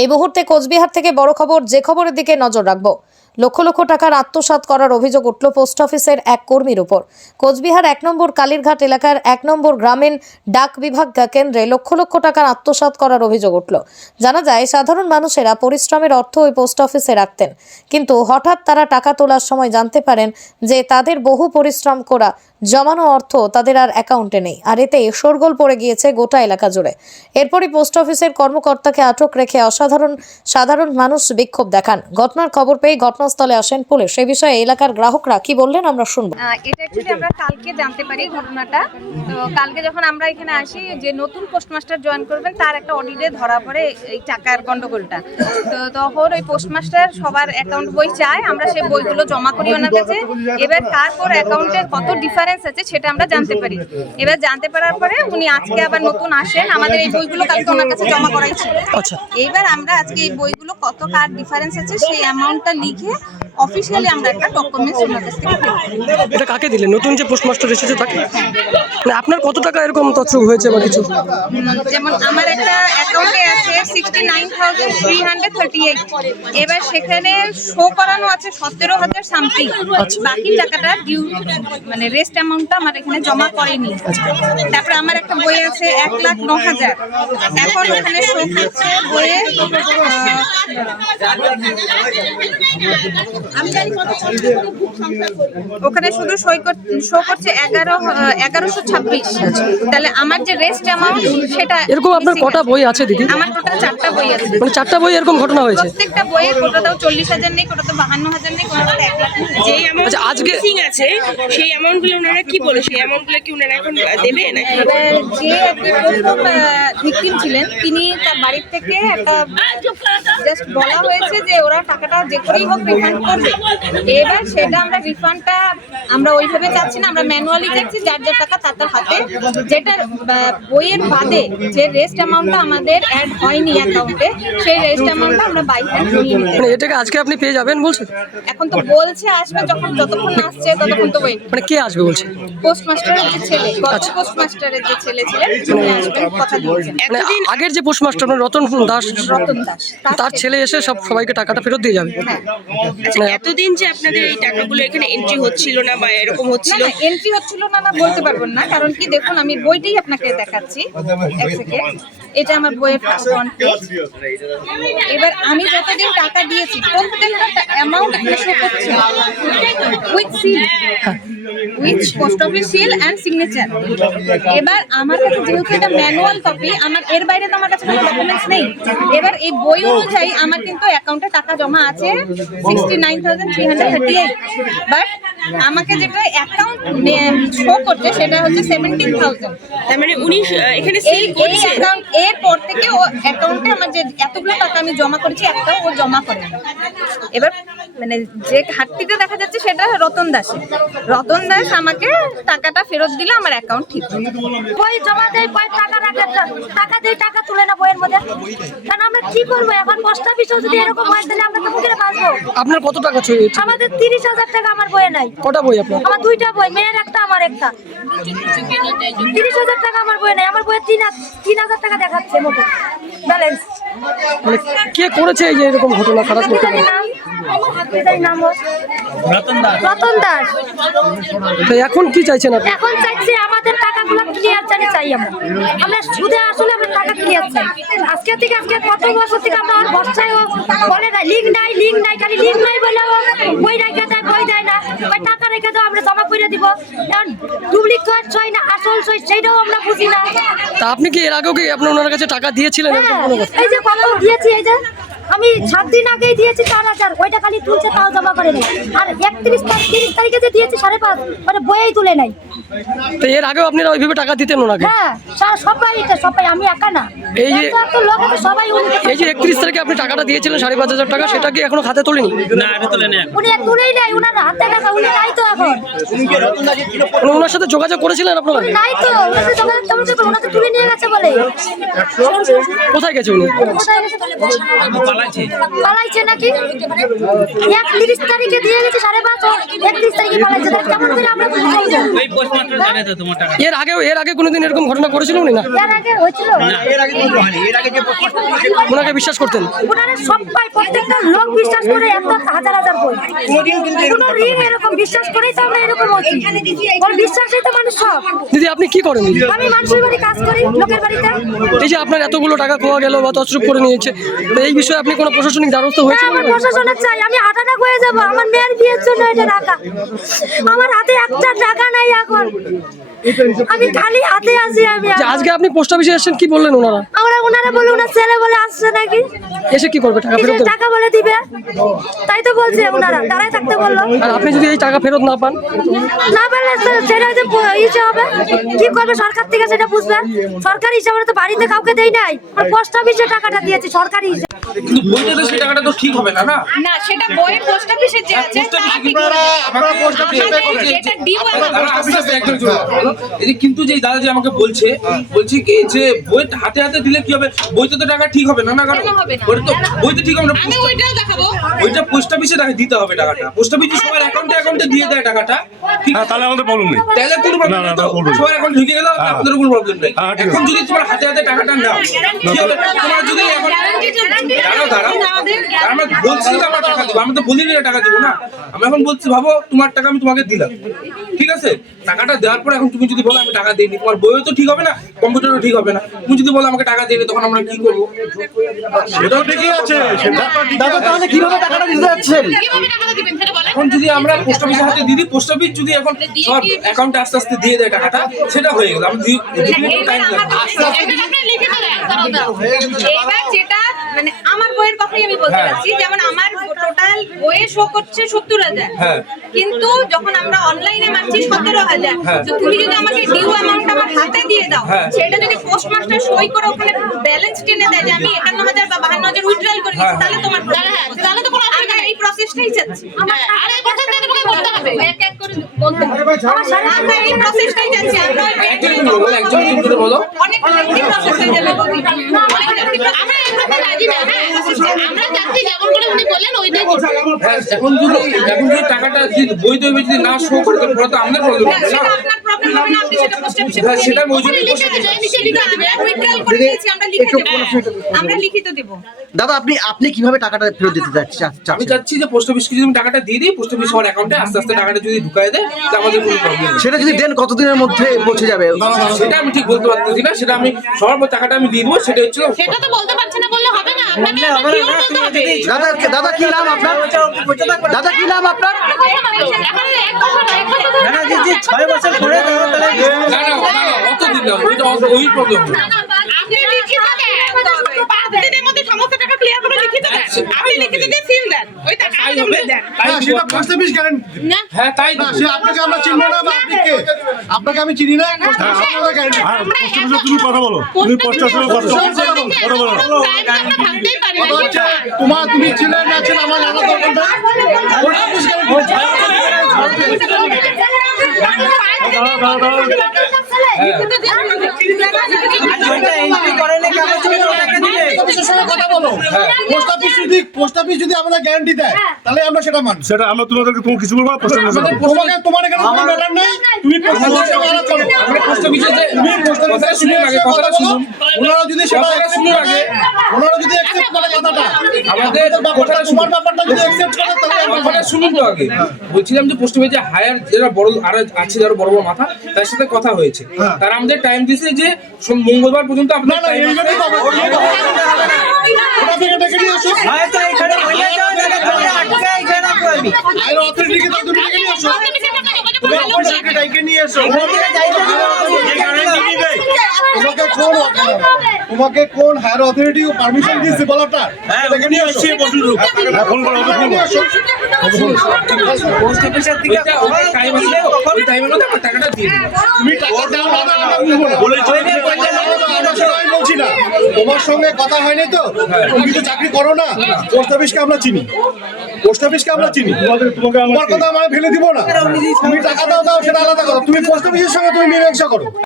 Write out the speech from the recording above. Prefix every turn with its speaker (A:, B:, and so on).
A: এই মুহূর্তে কোচবিহার থেকে বড় খবর, যে খবরের দিকে নজর রাখব। লক্ষ লক্ষ টাকার আত্মসাৎ করার অভিযোগ উঠল পোস্ট অফিসের এক কর্মীর উপর। কোচবিহার এক নম্বর কালীরঘাট এলাকার এক নম্বর গ্রামীণ ডাক বিভাগ কেন্দ্রে লক্ষ লক্ষ টাকার আত্মসাৎ করার অভিযোগ উঠল। জানা যায়, সাধারণ মানুষেরা পরিশ্রমের অর্থ ওই পোস্ট অফিসে রাখতেন। কিন্তু হঠাৎ তারা টাকা তোলার সময় জানতে পারেন যে তাদের বহু পরিশ্রম করা জমানো অর্থ তাদের আর অ্যাকাউন্টে নেই, আর এতে শোরগোল পড়ে গিয়েছে গোটা এলাকা জুড়ে। এরপরই পোস্ট অফিসের কর্মকর্তাকে আটক রেখে অসাধারণ, সাধারণ মানুষ বিক্ষোভ দেখান। ঘটনার খবর পেয়ে ঘটনাস্থলে আসেন পুলিশ। এই বিষয়ে এলাকার গ্রাহকরা কি বললেন আমরা শুনব।
B: আমরা কালকে জানতে পারি ঘটনাটা। তো কালকে যখন আমরা এখানে আসি, যে নতুন পোস্টমাস্টার জয়েন করবেন, তার একটা অডিটে ধরা পড়ে এই টাকার গন্ডগোলটা। তো তখন ওই পোস্টমাস্টার সবার অ্যাকাউন্ট বই চায়, আমরা সেই বইগুলো জমা করি ওনার কাছে। এবার তারপর অ্যাকাউন্টে কত ডিফারেন্স আছে সেটা আমরা জানতে পারি। এবার জানতে পারার পরে উনি আজকে আবার নতুন আসেন। আমাদের এই বইগুলো কালকে ওনার কাছে জমা করাই ছিল।
C: আচ্ছা।
B: এইবার আমরা আজকে এই বইগুলো কত কার ডিফারেন্স আছে সেই অ্যামাউন্টটা লিখে অফিসিয়ালি আমরা একটা ডকুমেন্টস ওনার কাছ থেকে পেলাম।
C: এটা কাকে দিলেন নতুন যে পোস্টমাস্টার এসেছে তাকে? মানে আপনার কত টাকা এরকম তছরূপ হয়েছে বা কিছু?
B: যেমন আমার একটা অ্যাকাউন্টে আছে sixty nine thousand three hundred thirty eight এবার সেখানে শো করানো আছে সতেরো হাজার সামথিং বাকি টাকাটা ডিউ মানে রেস্ট অ্যামাউন্টটা আমার এখানে জমা করেনি। তারপরে আমার একটা বই আছে এক লাখ ন হাজার এখন ওখানে শো করছে বইয়ে ওখানে শুধু সই শো করছে এগারো এগারোশো ছাব্বিশ। তাহলে আমার যে রেস্ট অ্যামাউন্ট সেটা
C: এরকম আপনার কটা বই আছে দিদি?
B: আমার টোটাল চারটা বই আছে।
C: মানে চারটা বই এরকম ঘটনা হয়েছে?
B: প্রত্যেকটা বইয়ে কোনোটাও চল্লিশ হাজার নেই কোনোটা বাহান্ন হাজার নেই এক লাখ
D: যেই অ্যামাউন্ট
C: আচ্ছা, আজকে-
D: আছে সেই অ্যামাউন্টগুলো ওনারা কি বলে? সেই অ্যামাউন্টগুলো কি ওনারা এখন দেবে নাকি?
B: যে কি প্রথম ভিকটিম ছিলেন তিনি তার বাড়ির থেকে একটা বলা হয়েছে যে ওরা টাকাটা যে করেই হোক রিফান্ড করবে। এবার সেটা আমরা রিফান্ডটা আমরা ওইভাবে চাচ্ছি না আমরা ম্যানুয়ালি চাচ্ছি যার যার টাকা তার তার হাতে। যেটা বইয়ের বাদে যে রেস্ট অ্যামাউন্টটা আমাদের অ্যাড হয়নি অ্যাকাউন্টে সেই রেস্ট অ্যামাউন্টটা আমরা বাই হ্যান্ড নিয়ে নিতে
C: মানে এটাকে আজকে আপনি পেয়ে যাবেন বলছেন?
B: এখন তো বলছে আসবে যখন যতক্ষণ না আসছে ততক্ষণ তো ওয়েট
C: মানে কে আসবে বলছে?
B: পোস্টমাস্টারের যে ছেলে গত পোস্টমাস্টারের যে ছেলে ছিলেন তিনি আসবেন কথা দিয়েছেন।
C: মানে আগের যে পোস্টমাস্টার রতন দাস?
B: রতন দাস
C: তার ছেলে এসে সব সবাইকে টাকাটা ফেরত দিয়ে যাবে।
B: হ্যাঁ।
D: আচ্ছা এতদিন যে আপনাদের এই টাকাগুলো এখানে এন্ট্রি হচ্ছিল না বা এরকম হচ্ছিল?
B: না এন্ট্রি হচ্ছিল না না বলতে পারবেন না। কারণ কি দেখুন আমি বইটাই আপনাকে দেখাচ্ছি। এক সেকেন্ড এটা আমার বইয়ের পেজ এবার আমি যতদিন টাকা দিয়েছি প্রত্যেকটা অ্যামাউন্ট এখানে শো করছে। With seal with post office seal and signature এবার আমার কাছে যেহেতু এটা ম্যানুয়াল কপি আমার এর বাইরে তো আমার কাছে কোনো ডকুমেন্টস নেই। এবার এই বই অনুযায়ী আমার কিন্তু অ্যাকাউন্টে টাকা জমা আছে sixty nine thousand three hundred thirty eight but আমাকে যেটা অ্যাকাউন্ট শো করছে সেটা হচ্ছে সেভেন্টিন থাউজেন্ড
D: তার মানে উনি এখানে
B: এই এই অ্যাকাউন্ট এর পর থেকে ও অ্যাকাউন্টে আমার যে এতগুলো টাকা আমি জমা করেছি একটাও ও জমা করে এবার মানে যে ঘাটতিটা দেখা যাচ্ছে সেটা রতন দাসে রতন দাস আমাকে টাকাটা ফেরত দিলে আমার অ্যাকাউন্ট ঠিক
E: বই জমা দেয় বই টাকা রাখে টাকা দেয় টাকা তুলে না বইয়ের মধ্যে। কারণ আমরা কি করব? এখন পোস্ট অফিসেও যদি এরকম হয় তাহলে আমরা তো মুখে বাঁচবো
C: আপনার কত টাকা চয়েছে
E: আমাদের তিরিশ হাজার টাকা আমার বইয়ে নাই।
C: কটা বই আপনার?
E: আমার দুইটা বই মেয়ের একটা আমার একটা। তিরিশ হাজার টাকা আমার বইয়ে নাই। আমার বইয়ের তিন হাজার- তিন হাজার টাকা দেখাচ্ছে মোটে। ব্যালেন্স
C: মানে কে করেছে এই যে এরকম ঘটনা খারাপ
E: জানি ওর? রতন দাস।
C: তো এখন কি চাইছেন আপনি?
E: এখন চাইছি আমাদের টাকাগুলো ক্লিয়ার জানি চাই আমরা। আমরা সুদে আসলে আমরা টাকা ক্লিয়ার চাই। আজকে থেকে আজকে কত বছর থেকে আমরা আর বর্ষায় বলে না লিঙ্ক নাই লিঙ্ক নাই খালি লিঙ্ক নাই বলে বই রেখে দেয় বই দেয় না। ওই টাকা রেখে দাও আমরা জমা করে দিব। এখন ডুপ্লিকেট সই না আসল সই সেইটাও আমরা বুঝি না।
C: তা আপনি কি এর আগেও কি আপনি ওনার কাছে টাকা দিয়েছিলেন
E: হ্যাঁ? এই যে কত দিয়েছি এই যে আমি সাত দিন আগেই দিয়েছি চার হাজার। ওইটা খালি তুলছে, তাও জমা করে নেই। আর একত্রিশ তারিখ তিরিশ তারিখে যে দিয়েছি, সাড়ে পাঁচ। মানে বইয়েই তুলে নাই।
C: তো এর আগেও আপনারা ওইভাবে টাকা দিতেন ওনাকে?
E: হ্যাঁ সা- সবাই এটা সবাই আমি একা না।
C: এই যে-
E: এত এত লোক আছে সবাই উনি
C: এই যে একত্রিশ তারিখে আপনি টাকাটা দিয়েছিলেন সাড়ে পাঁচ হাজার টাকা সেটা কি এখনও খাতে তোলেনি?
E: উনি আর তুলেই নাই উনার হাতে টাকা উনি নাই তো এখন।
C: মানে ওনার সাথে যোগাযোগ করেছিলেন আপনারা?
E: নাই তো উনাকে জমা জমা করে ওনাকে তুলে নিয়ে গেছে বলে।
C: কোথায় গেছে উনি?
E: কোথায় পালাইছে। নাকি? একত্রিশ তারিখে দিয়ে গেছে সাড়ে পাঁচ একত্রিশ তারিখে পালাইছে। তাহলে কেমন করে আমরা
C: এর আগেও এর আগে কোনোদিন এরকম ঘটনা করেছিল উনি? না।
E: এর আগে হয়েছিল।
C: ওনাকে বিশ্বাস করতেন।
E: ওনারা সবাই প্রত্যেকটা লোক বিশ্বাস করে এত হাজার হাজার বই। কোনো ঋণ এরকম বিশ্বাস করেই তো আমরা এরকম হচ্ছি ওর বিশ্বাসই তো মানুষ সব।
C: দিদি আপনি কি করেন?
E: আমি মানুষের বাড়ি কাজ করি লোকের বাড়িতে।
C: এই যে আপনার এতগুলো টাকা খোয়া গেল বা তছরূপ করে নিয়েছে তো এই বিষয়ে আপনি কোনো প্রশাসনিক দ্বারস্থ হয়েছে
E: হ্যাঁ, আমার প্রশাসনের চাই। আমি আটাটা হয়ে যাব। আমার মেয়ের বিয়ের জন্য এটা টাকা আমার হাতে একটা টাকা নাই এখন। Deus. আমি খালি হাতে আছি আমি
C: আজকে আপনি পোস্ট অফিসে এসেছেন কি বললেন ওনারা?
E: আমরা ওনারা বলে ওনার ছেলে বলে আসছে নাকি?
C: এসে কি করবে? টাকা ফেরত
E: টাকা বলে দিবে। তাই তো বলছে ওনারা দাঁড়ায় থাকতে বলল।
C: আর আপনি যদি এই টাকা ফেরত না পান?
E: না পারলে সে- সেটা যে ইসে হবে। কি করবে সরকার থেকে সেটা বুঝবে। সরকারি হিসাবে তো বাড়িতে কাউকে দেই নাই। আর পোস্ট অফিসে টাকাটা দিয়েছি সরকারি হিসাবে
F: কিন্তু বইতে তো সেই টাকাটা তো ঠিক হবে না না?
B: না সেটা বইয়ের পোস্ট অফিসে যে আছে তা ঠিক আমাদের যেটা ডিউ আমার
F: দাঁড়া, আস্তে আস্তে এই কিন্তু যে দাদা যে আমাকে বলছে বলছে কি যে বই হাতে হাতে দিলে কি হবে? বইতে তো টাকা ঠিক হবে না না কারণ
B: কেন হবে না?
F: ওটা তো বইতে ঠিক হবে না
B: আমি ওইটাও দেখাবো।
F: ওইটা পোস্ট অফিসে টাকা দিতে হবে টাকাটা। পোস্ট অফিসে সবার অ্যাকাউন্টে অ্যাকাউন্টে দিয়ে দেয় টাকাটা।
G: হ্যাঁ তাহলে আমাদের প্রবলেম নেই।
F: তাহলে কোনো প্রবলেম
G: না।
F: সবার অ্যাকাউন্ট ঢুকে গেল
G: হ্যাঁ।
F: আপনাদের কোনো প্রবলেম নেই।
G: হ্যাঁ।
F: এখন যদি তোমার হাতে হাতে টাকাটা নাও কি হবে? তোমার যদি এখন দাঁড়াও দাঁড়াও। আমরা বলছি তো আমরা টাকা দিব আমি তো বলিনি টাকা দিব না। আমি এখন বলছি ভাবো তোমার টাকা আমি তোমাকে দিলাম। ঠিক আছে? টাকাটা দেওয়ার পর এখন তুমি যদি বলো আমি টাকা দিইনি তোমার বইও তো ঠিক হবে না কম্পিউটারও ঠিক হবে না। তুমি যদি বলো আমাকে টাকা দিইনি তখন আমরা কি করব?
G: সেটাও ঠিকই আছে
H: দাদা তাহলে কীভাবে টাকাটা দিতে যাচ্ছেন?
B: কীভাবে টাকাটা দিবেন সেটা বলেন।
F: এখন যদি আমরা পোস্ট অফিসের হাতে দিদি পোস্ট অফিস যদি এখন সব অ্যাকাউন্টে আস্তে আস্তে দিয়ে দেয় টাকাটা সেটা হয়ে গেল। আমি টাইম
B: এবার যেটা মানে আমার বইয়ের কথাই আমি বলতে
F: হ্যাঁ।
B: চাচ্ছি যেমন আমার টোটাল বইয়ে শো করছে সত্তর হাজার।
F: হ্যাঁ।
B: কিন্তু যখন আমরা অনলাইনে মারছি সতেরো হাজার।
F: হ্যাঁ।
B: তুমি যদি আমাকে ডিউ অ্যামাউন্ট আমার হাতে দিয়ে দাও।
F: হ্যাঁ।
B: সেটা যদি পোস্ট মাস্টার সই করে ওখানে ব্যালেন্স টেনে দেয় যে আমি একান্ন হাজার বা বাহান্ন হাজার উইথড্রল করে
F: হ্যাঁ,
B: দিচ্ছি তাহলে তোমার তাহলে তো কোনো আমরা এই প্রসেসটাই চাচ্ছি। আর প্রসেসটা তোমাকে করতে হবে। এক এক করে বলতে হবে। আমরা এই প্রসেসটাই চাচ্ছি। আমরা
F: একজন একজন বলো একজন একজন করে বলো।
B: অনেক lengthy process হয়ে যাবে। আমরা এই প্রসেসে রাজি না হ্যাঁ আমরা চাচ্ছি যেমন করে উনি বললেন ওইটাই করতে
F: হ্যাঁ, এখন যদি এখন যদি টাকাটা যদি বৈধ ভাবে যদি না শো করে তাহলে তো আমাদের প্রবলেম হবে না।
B: সেটা আপনার হবে না আপনি সেটা পোস্ট অফিসে
F: সেটা আমি
B: লিখে দেবেন। নিচে লিখে দেবেন। উইথড্রল করে দিয়েছি আমরা লিখে দেব। আমরা লিখিত দেব।
H: দাদা আপনি আপনি কীভাবে টাকাটা ফেরত দিতে চাচ্ছেন?
F: আমি চাচ্ছি যে পোস্ট অফিসকে যদি টাকাটা দিয়ে দিই পোস্ট অফিস আমার অ্যাকাউন্টে আস্তে আস্তে টাকাটা যদি ঢুকাই দেয় তাহলে আমাদের কোনো প্রবলেম
H: সেটা যদি দেন কতদিনের মধ্যে পৌঁছে যাবে?
F: সেটা আমি ঠিক বলতে পারতেছি না সেটা আমি সবার উপর টাকাটা আমি দিয়ে দেবো সেটা হচ্ছে
B: সেটা তো বলতে পারছি না বললে হবে না। আপনাকে একবার clear বলতে হবে।
H: দাদা দাদা কি নাম আপনার? দাদা কি নাম আপনার
B: এখন এক কথা এক কথা
H: ছয় বছর পরে
F: না না না, না, অত দিন না ওইটা অত- ওই প্রবলেম
B: আপনি লিখিত দেন পাঁচ দিনের মধ্যে সমস্ত টাকা ক্লিয়ার করে লিখিত দেন আপনি লিখিত দিয়ে সিল দেন ওই টাকা
F: হবে
B: দেন
I: হ্যাঁ, সেটা পোস্ট অফিস গ্যারেন্টি
F: হ্যাঁ তাই
I: না সে আপনাকে আমরা চিনবো না বা আপনি কে আপনাকে আমি চিনি না পোস্ট অফিস আপনারা গ্যারেন্টি
G: হ্যাঁ পোস্ট অফিসে তুমি কথা বলো তুমি পোস্ট অফিসে কথা বলো কথা বলো
I: তোমার তুমি ছিলে না ছিলে আমার জানা দরকার নেই পোস্ট অফিস
G: দাঁড়াও, দাঁড়াও।
I: অফিসের সঙ্গে কথা বলো পোস্ট অফিস যদি পোস্ট অফিস যদি আমরা গ্যারান্টি দেয় তাহলে আমরা সেটা মানছি
G: সেটা আমরা তোমাদেরকে তুমি কিছু বলব
I: তোমাকে তোমার এখানে কোনো ম্যাটার নেই তুমি পোস্ট সঙ্গে আলাপ করো
F: পোস্ট অফিসে
I: তুমি পোস্ট
F: কথাটা
I: অফিসের
F: আগে কথাটা শুনুন
I: ওনারা যদি সেটা
F: শুনুন আগে।
I: ওনারা যদি অ্যাকসেপ্ট করে কথাটা
F: আমাদের
I: ব্যাপারটা
F: কথাটা
I: তোমার ব্যাপারটা যদি অ্যাকসেপ্ট করে
F: কথাটা শুনুন তো আগে। বলছিলাম যে পোস্ট অফিসে হায়ার যারা বড় আর আছে যারা বড় বড় মাথা তার সাথে কথা হয়েছে। তারা আমাদের টাইম দিয়েছে যে সোম- মঙ্গলবার পর্যন্ত
I: না
F: আপনার টাইম
I: এইভাবেই তো হবে। ওটা থেকে ডেকে নিয়ে আসো আইন অথরিটিকে তো তুমি ডেকে নিয়ে আসো তুমি অফিসারকে ডেকে নিয়ে এসো। তোমাকে কোন তোমাকে কোন হায়ার অথরিটি পারমিশন দিয়েছে বলাটা? নিয়ে
G: হ্যাঁ ফোন করো ওকে ফোন করো
F: পোস্ট অফিসের থেকে টাইম আসলে? ওই টাইমের মধ্যে টাকাটা দিন
I: তুমি টাকা দাও বলছি না তোমার সঙ্গে কথা হয়নি তো। তুমি তো চাকরি করো না। পোস্ট অফিসকে আমরা চিনি। পোস্ট অফিস কে আমরা চিনি?
G: তোমাকে আমরা
I: তোমার কথা আমরা ফেলে দিব না। তুমি টাকা দাও দাও সেটা আলাদা করো। তুমি পোস্ট অফিসের সঙ্গে তুমি মীমাংসা করো।